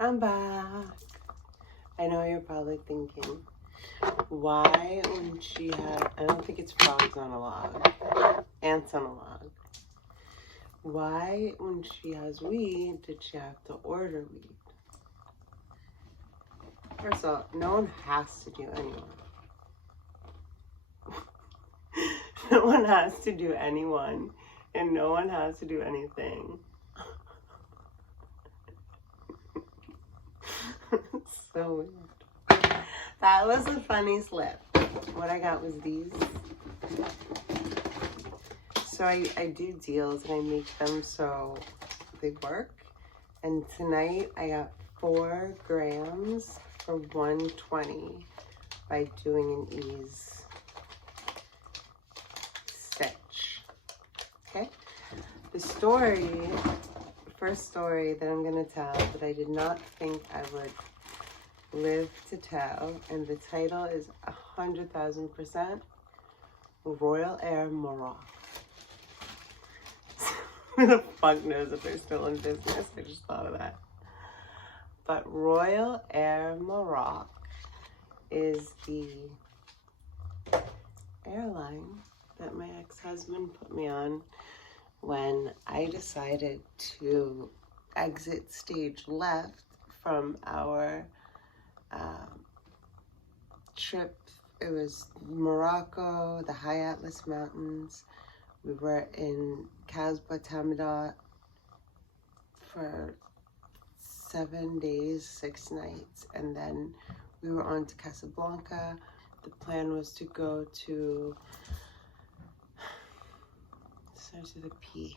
I'm back. I know you're probably thinking, why when she had, I don't think it's frogs on a log, ants on a log. Why when she has weed did she have to order weed? First of all, no one has to do anyone. No one has to do anyone, and no one has to do anything. So weird. That was a funny slip. What I got was these. So I do deals and I make them so they work. And tonight I got 4 grams for $1.20 by doing an ease stitch. Okay? The first story that I'm gonna tell that I did not think I would live to tell, and the title is 100,000% Royal Air Moroc. Who the fuck knows if they're still in business? I just thought of that. But Royal Air Moroc is the airline that my ex-husband put me on when I decided to exit stage left from our trip. It was Morocco, the High Atlas Mountains. We were in Casbah Tamadat for 7 days, 6 nights, and then we were on to Casablanca. The plan was to go to, starts with a P,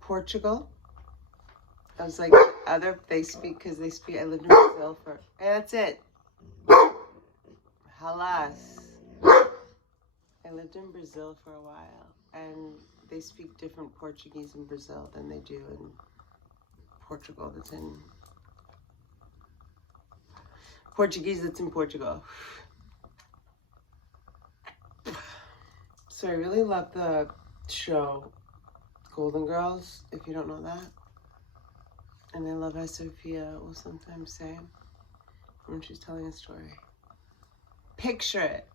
Portugal. I was like, I lived in Brazil for, hey, that's it. Halas. I lived in Brazil for a while, and they speak different Portuguese in Brazil than they do in Portugal that's in Portugal. So I really love the show Golden Girls, if you don't know that. And I love how Sophia will sometimes say when she's telling a story, picture it,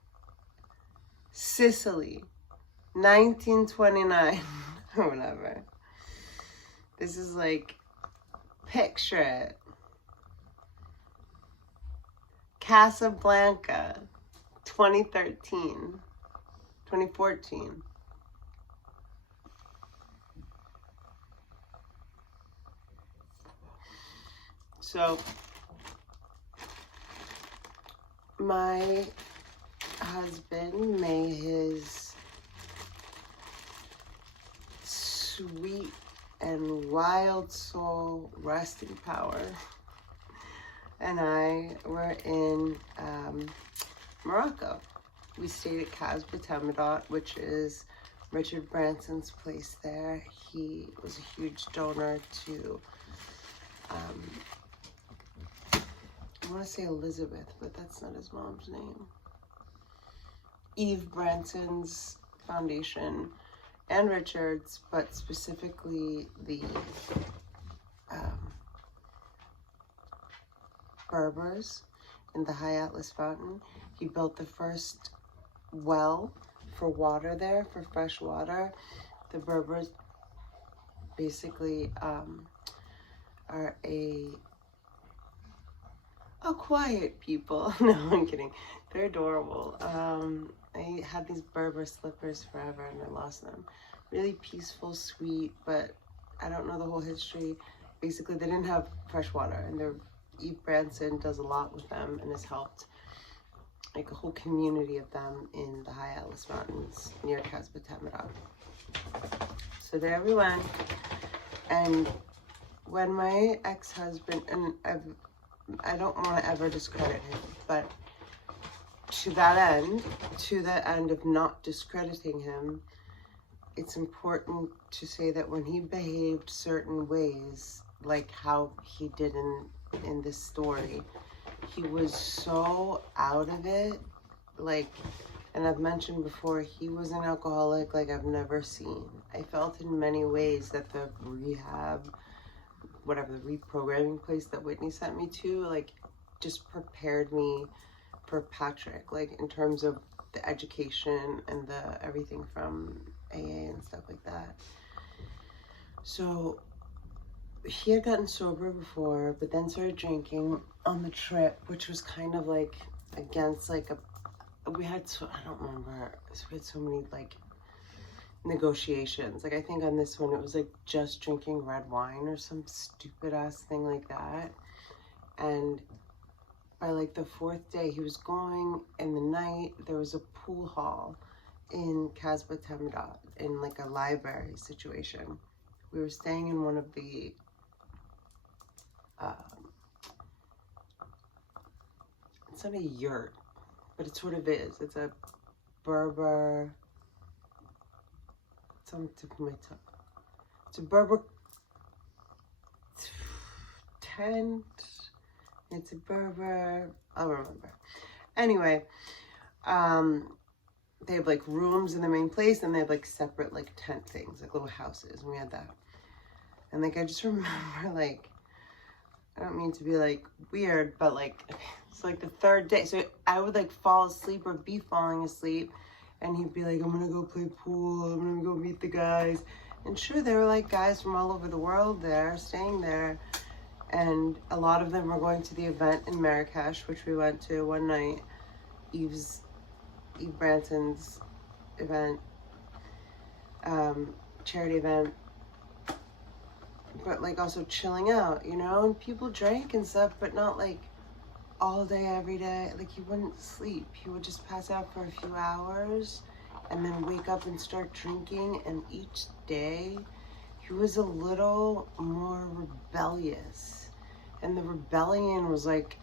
Sicily, 1929, or whatever. This is like, picture it, Casablanca, 2014. So, my husband, may his sweet and wild soul rest in power, and I were in Morocco. We stayed at Casbah Tamadat, which is Richard Branson's place there. He was a huge donor to I want to say Elizabeth, but that's not his mom's name. Eve Branson's foundation and Richard's, but specifically the Berbers in the High Atlas Fountain. He built the first well for water there, for fresh water. The Berbers basically are a quiet people. No, I'm kidding. They're adorable. I had these Berber slippers forever and I lost them. Really peaceful, sweet, but I don't know the whole history. Basically, they didn't have fresh water, and Eve Branson does a lot with them and has helped like a whole community of them in the High Atlas Mountains near Casbah Tamadat. So there we went, and when my ex-husband, and I don't want to ever discredit him, but to the end of not discrediting him, it's important to say that when he behaved certain ways, like how he did in this story, he was so out of it. Like, And I've mentioned before, he was an alcoholic like I've never seen. I felt in many ways that the rehab, whatever, the reprogramming place that Whitney sent me to, like, just prepared me for Patrick, like, in terms of the education and the everything from AA and stuff like that. So he had gotten sober before, but then started drinking on the trip, which was kind of like against like we had I don't remember, we had so many like negotiations. Like I think on this one it was like just drinking red wine or some stupid ass thing like that. And by like the 4th day he was going, in the night there was a pool hall in Casbah Tamadat in like a library situation. We were staying in one of the it's not a yurt, but it sort of is. It's a Berber, it's on the tip of my tongue. It's a Berber tent. It's a Berber, I'll remember. Anyway, they have like rooms in the main place, and they have like separate like tent things, like little houses, and we had that. And like I just remember, like, I don't mean to be like weird, but like it's like the 3rd day, so I would like fall asleep or be falling asleep, and he'd be like, I'm gonna go play pool, I'm gonna go meet the guys. And sure, there were like guys from all over the world there staying there, and a lot of them were going to the event in Marrakesh, which we went to one night, Eve Branson's event, charity event, but like also chilling out, you know, and people drank and stuff, but not like all day, every day. Like he wouldn't sleep. He would just pass out for a few hours and then wake up and start drinking. And each day he was a little more rebellious. And the rebellion was like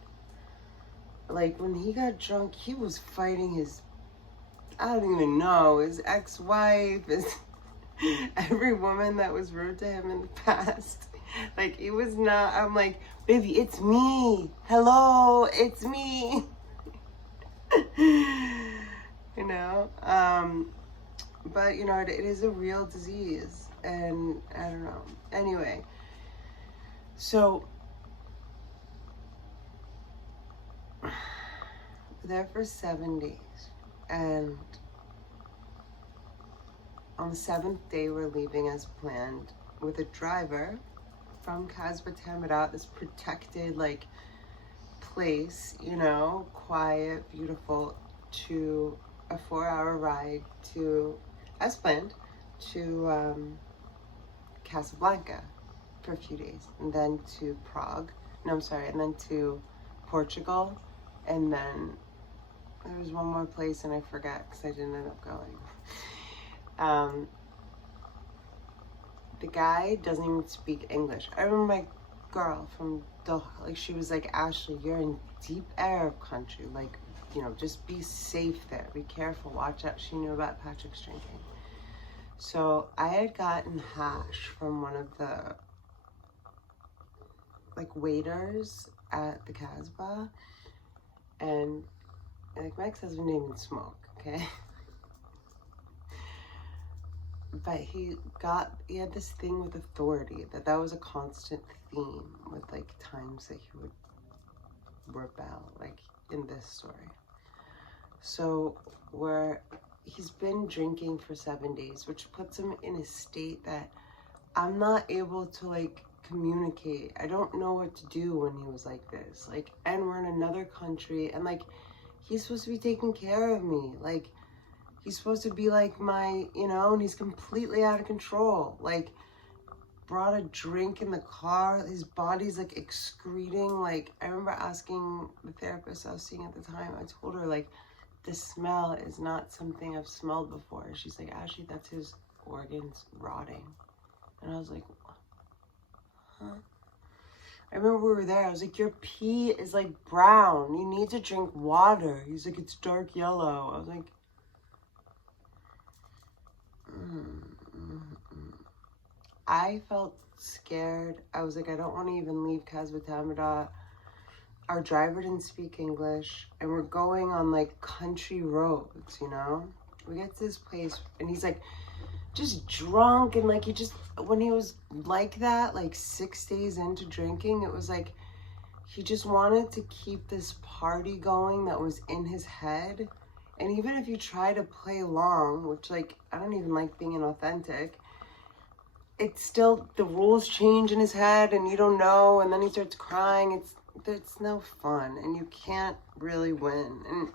when he got drunk, he was fighting his, I don't even know, his ex-wife, his every woman that was rude to him in the past. Like, it was not, I'm like, baby, it's me. Hello, it's me. You know? But, you know, it is a real disease. And I don't know. Anyway, so there for 7 days. And on the 7th day, we're leaving as planned with a driver from Casbah Tamadat, this protected like place, you know, quiet, beautiful, to a 4-hour ride to, as planned, to Casablanca for a few days, and then to Prague. No, I'm sorry, and then to Portugal, and then there was one more place and I forgot because I didn't end up going. The guy doesn't even speak English. I remember my girl from Doha, like she was like, Ashley, you're in deep Arab country. Like, you know, just be safe there. Be careful, watch out. She knew about Patrick's drinking. So I had gotten hash from one of the like waiters at the Casbah, and like my ex-husband didn't even smoke, okay? But he had this thing with authority, that was a constant theme with like times that he would rebel, like in this story. So he's been drinking for 7 days, which puts him in a state that I'm not able to like communicate. I don't know what to do when he was like this, like, and we're in another country, and like he's supposed to be taking care of me, like he's supposed to be like my, you know, and he's completely out of control. Like, brought a drink in the car. His body's like excreting. Like, I remember asking the therapist I was seeing at the time, I told her, like, the smell is not something I've smelled before. She's like, Ashley, that's his organs rotting. And I was like, huh? I remember we were there. I was like, your pee is like brown. You need to drink water. He's like, it's dark yellow. I was like, I felt scared. I was like, I don't want to even leave Casbah Tamadat. our driver didn't speak English, and we're going on like country roads, you know? We get to this place, and he's like just drunk, and like he just, when he was like that, like 6 days into drinking, it was like he just wanted to keep this party going that was in his head. And even if you try to play along, which like, I don't even like being inauthentic, it's still, the rules change in his head and you don't know, and then he starts crying. It's no fun, and you can't really win. And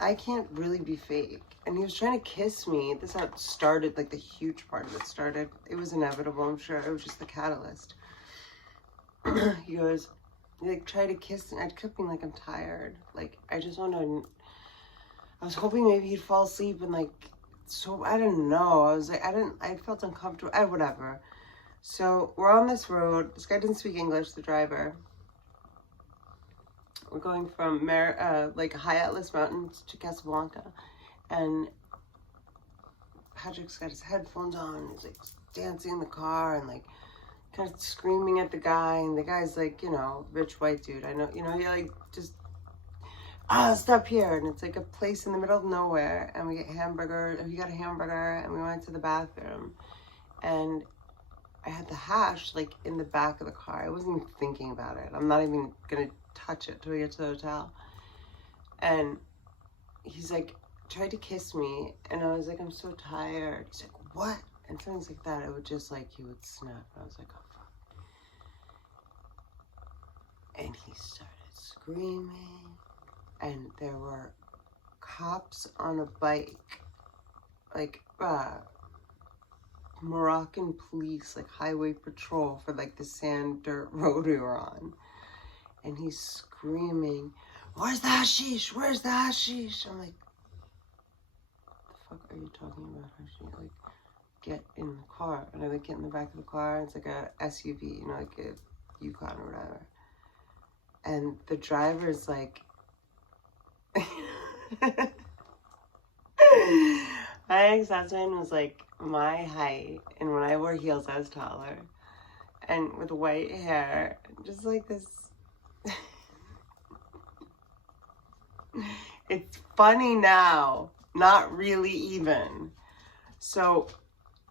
I can't really be fake. And he was trying to kiss me. This is how it started, like the huge part of it started. It was inevitable, I'm sure. It was just the catalyst. He goes, like, try to kiss me. I kept being like, I'm tired. Like, I just want to, I was hoping maybe he'd fall asleep, and like, so I didn't know. I was like, I felt uncomfortable, whatever. So we're on this road. This guy didn't speak English, the driver. We're going from like high Atlas Mountains to Casablanca, and Patrick's got his headphones on. He's like dancing in the car and like kind of screaming at the guy, and the guy's like, you know, rich white dude. I know, you know, he like just stop here, and it's like a place in the middle of nowhere, and we get hamburger. He got a hamburger, and we went to the bathroom, and I had the hash like in the back of the car. I wasn't even thinking about it. I'm not even gonna touch it till we get to the hotel. And he's like, tried to kiss me, and I was like, I'm so tired. He's like, what? And things like that. It would just like, he would snap. I was like, oh fuck. And he started screaming, and there were cops on a bike, like Moroccan police, like highway patrol for like the sand dirt road we were on. And he's screaming, where's the hashish? Where's the hashish? I'm like, the fuck are you talking about hashish? Like, get in the car. And I like get in the back of the car. It's like a SUV, you know, like a Yukon or whatever. And the driver's like, my ex-husband was like my height, and when I wore heels I was taller, and with white hair, just like this. It's funny now, not really even. So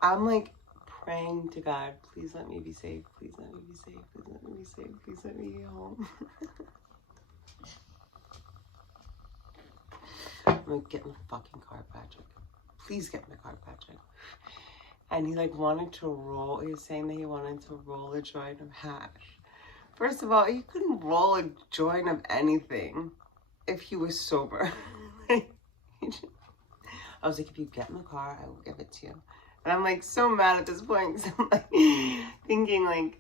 I'm like praying to God, please let me be safe, please let me be safe, please let me be safe, please let me get home. I'm like, get in the fucking car, Patrick. Please get in the car, Patrick. And he like wanted to roll, he was saying that he wanted to roll a joint of hash. First of all, you couldn't roll a joint of anything if he was sober. I was like, if you get in the car, I will give it to you. And I'm like so mad at this point, because I'm like thinking like,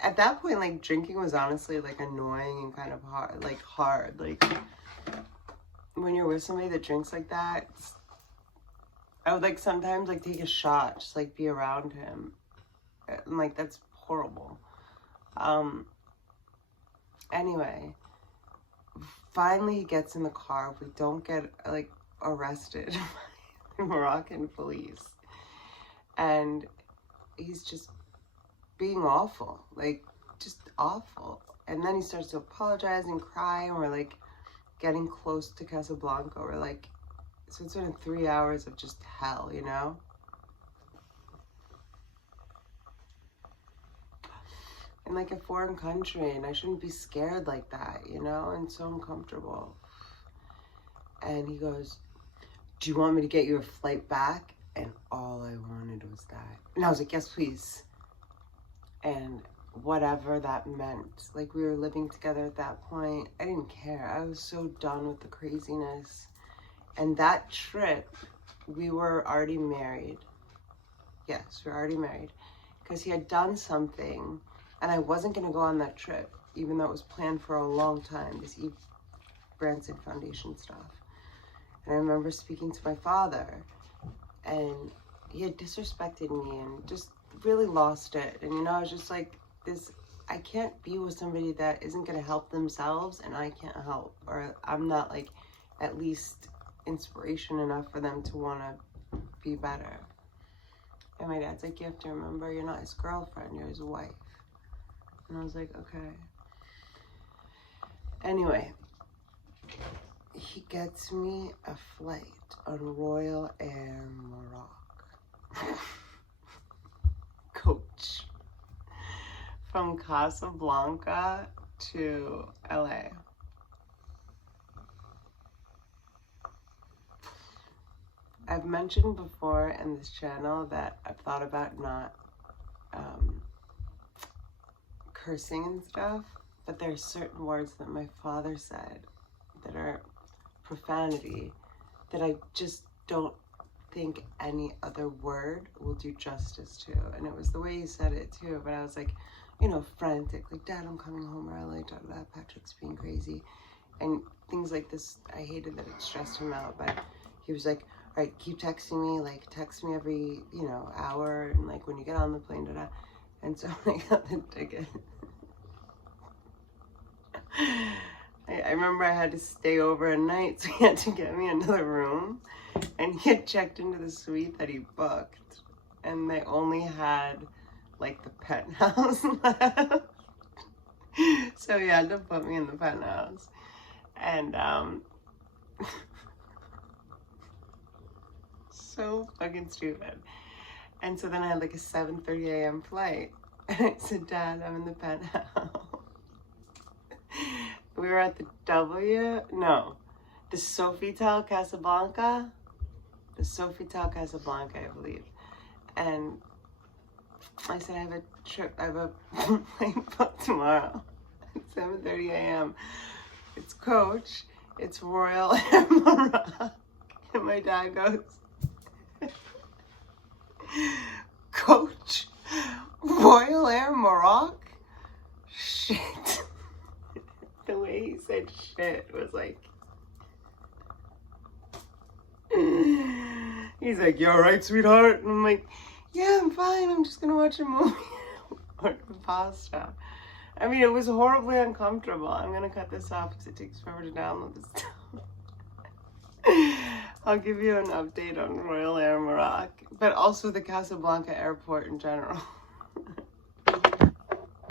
at that point, like drinking was honestly like annoying and kind of hard. Like when you're with somebody that drinks like that, I would like sometimes like take a shot, just like be around him. And like, that's horrible. Anyway, finally he gets in the car. We don't get like arrested by Moroccan police, and he's just being awful, like just awful. And then he starts to apologize and cry, and we're like getting close to Casablanca. We're like, so it's been 3 hours of just hell, you know? In like a foreign country, and I shouldn't be scared like that, you know? And so uncomfortable. And he goes, do you want me to get you a flight back? And all I wanted was that. And I was like, yes, please. And whatever that meant, like we were living together at that point, I didn't care. I was so done with the craziness. And that trip, we were already married. Yes, we were already married. Because he had done something, and I wasn't going to go on that trip, even though it was planned for a long time, this Eve Branson Foundation stuff. And I remember speaking to my father, and he had disrespected me and just really lost it. And, you know, I was just like, this, I can't be with somebody that isn't going to help themselves, and I can't help, or I'm not, like, at least inspiration enough for them to want to be better. And my dad's like, you have to remember, you're not his girlfriend, you're his wife. And I was like, okay. Anyway, he gets me a flight on Royal Air Moroc coach from Casablanca to LA. I've mentioned before in this channel that I've thought about not cursing and stuff, but there are certain words that my father said that are profanity that I just don't think any other word will do justice to. And it was the way he said it too, but I was like, you know, frantic, like, Dad, I'm coming home early, da da da, Patrick's being crazy, and things like this. I hated that it stressed him out, but he was like, all right, keep texting me, like, text me every, you know, hour, and like when you get on the plane, da da. And so I got the ticket. I remember I had to stay over a night, so he had to get me another room, and he had checked into the suite that he booked, and they only had like the penthouse left. So he had to put me in the penthouse. And so fucking stupid. And so then I had like a 7:30 a.m. flight, and I said, Dad, I'm in the penthouse. We were at the the Sofitel Casablanca. The Sofitel Casablanca, I believe. And I said, I have a plane booked tomorrow at 7:30 a.m. It's coach. It's Royal Air Moroc. And my dad goes, Coach, Royal Air Moroc? Shit. The way he said shit was like, he's like, you all right, sweetheart? And I'm like, yeah, I'm fine. I'm just going to watch a movie. Order pasta. I mean, it was horribly uncomfortable. I'm going to cut this off because it takes forever to download this stuff. I'll give you an update on Royal Air Moroc, but also the Casablanca airport in general.